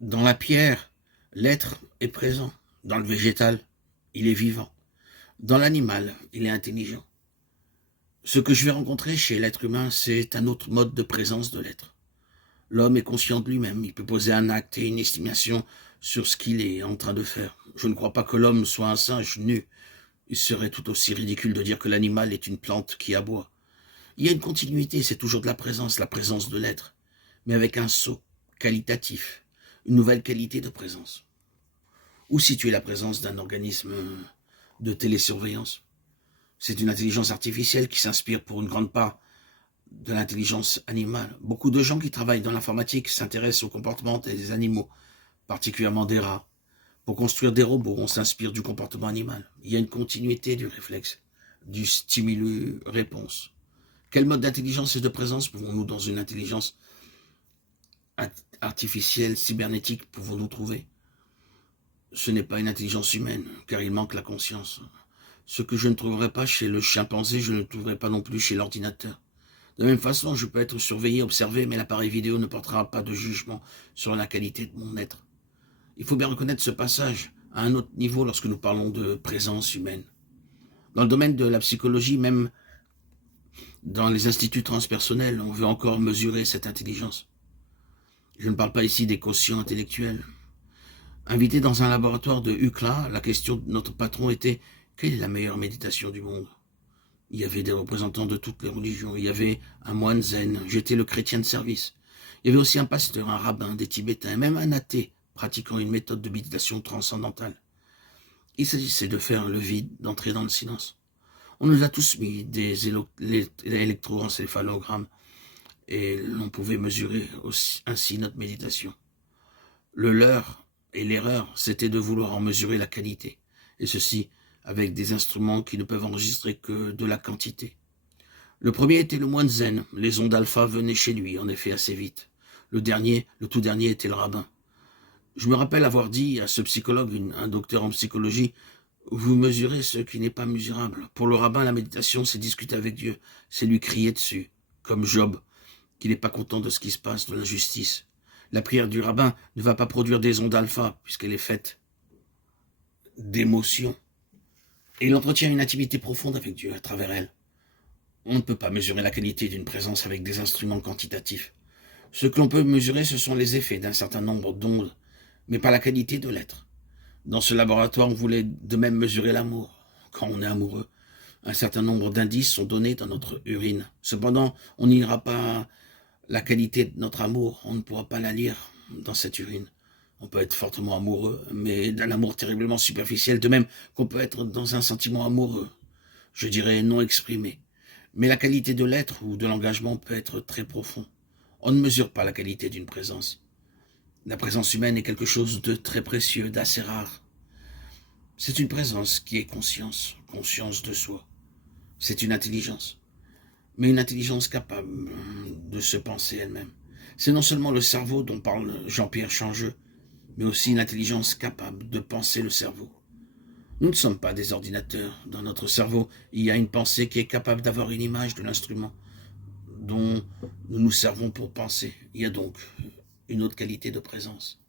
Dans la pierre, l'être est présent. Dans le végétal, il est vivant. Dans l'animal, il est intelligent. Ce que je vais rencontrer chez l'être humain, c'est un autre mode de présence de l'être. L'homme est conscient de lui-même, il peut poser un acte et une estimation sur ce qu'il est en train de faire. Je ne crois pas que l'homme soit un singe nu. Il serait tout aussi ridicule de dire que l'animal est une plante qui aboie. Il y a une continuité, c'est toujours de la présence de l'être, mais avec un saut qualitatif, une nouvelle qualité de présence. Où situer la présence d'un organisme de télésurveillance? C'est une intelligence artificielle qui s'inspire pour une grande part de l'intelligence animale. Beaucoup de gens qui travaillent dans l'informatique s'intéressent au comportement des animaux, particulièrement des rats. Pour construire des robots, on s'inspire du comportement animal. Il y a une continuité du réflexe, du stimulus-réponse. Quel mode d'intelligence et de présence pouvons-nous dans une intelligence artificielle, cybernétique, pouvons-nous trouver? Ce n'est pas une intelligence humaine, car il manque la conscience. Ce que je ne trouverai pas chez le chimpanzé, je ne le trouverai pas non plus chez l'ordinateur. De la même façon, je peux être surveillé, observé, mais l'appareil vidéo ne portera pas de jugement sur la qualité de mon être. Il faut bien reconnaître ce passage à un autre niveau lorsque nous parlons de présence humaine. Dans le domaine de la psychologie, même dans les instituts transpersonnels, on veut encore mesurer cette intelligence. Je ne parle pas ici des quotients intellectuels. Invité dans un laboratoire de UCLA, la question de notre patron était « Quelle est la meilleure méditation du monde ?» Il y avait des représentants de toutes les religions. Il y avait un moine zen, j'étais le chrétien de service. Il y avait aussi un pasteur, un rabbin, des Tibétains, et même un athée pratiquant une méthode de méditation transcendantale. Il s'agissait de faire le vide, d'entrer dans le silence. On nous a tous mis des électroencéphalogrammes et l'on pouvait mesurer ainsi notre méditation. Le leurre et l'erreur, c'était de vouloir en mesurer la qualité, et ceci avec des instruments qui ne peuvent enregistrer que de la quantité. Le premier était le moine zen, les ondes alpha venaient chez lui, en effet assez vite. Le tout dernier était le rabbin. Je me rappelle avoir dit à ce psychologue, un docteur en psychologie, « Vous mesurez ce qui n'est pas mesurable. Pour le rabbin, la méditation, c'est discuter avec Dieu, c'est lui crier dessus, comme Job, qui n'est pas content de ce qui se passe, de l'injustice. La prière du rabbin ne va pas produire des ondes alpha, puisqu'elle est faite d'émotions. Et il entretient une intimité profonde avec Dieu à travers elle. On ne peut pas mesurer la qualité d'une présence avec des instruments quantitatifs. Ce que l'on peut mesurer, ce sont les effets d'un certain nombre d'ondes, mais pas la qualité de l'être. Dans ce laboratoire, on voulait de même mesurer l'amour. Quand on est amoureux, un certain nombre d'indices sont donnés dans notre urine. Cependant, on n'ira pas la qualité de notre amour, on ne pourra pas la lire dans cette urine. On peut être fortement amoureux, mais d'un amour terriblement superficiel, de même qu'on peut être dans un sentiment amoureux, je dirais non exprimé. Mais la qualité de l'être ou de l'engagement peut être très profond. On ne mesure pas la qualité d'une présence. La présence humaine est quelque chose de très précieux, d'assez rare. C'est une présence qui est conscience, conscience de soi. C'est une intelligence, mais une intelligence capable de se penser elle-même. C'est non seulement le cerveau dont parle Jean-Pierre Changeux, mais aussi une intelligence capable de penser le cerveau. Nous ne sommes pas des ordinateurs. Dans notre cerveau, il y a une pensée qui est capable d'avoir une image de l'instrument dont nous nous servons pour penser. Il y a donc une autre qualité de présence.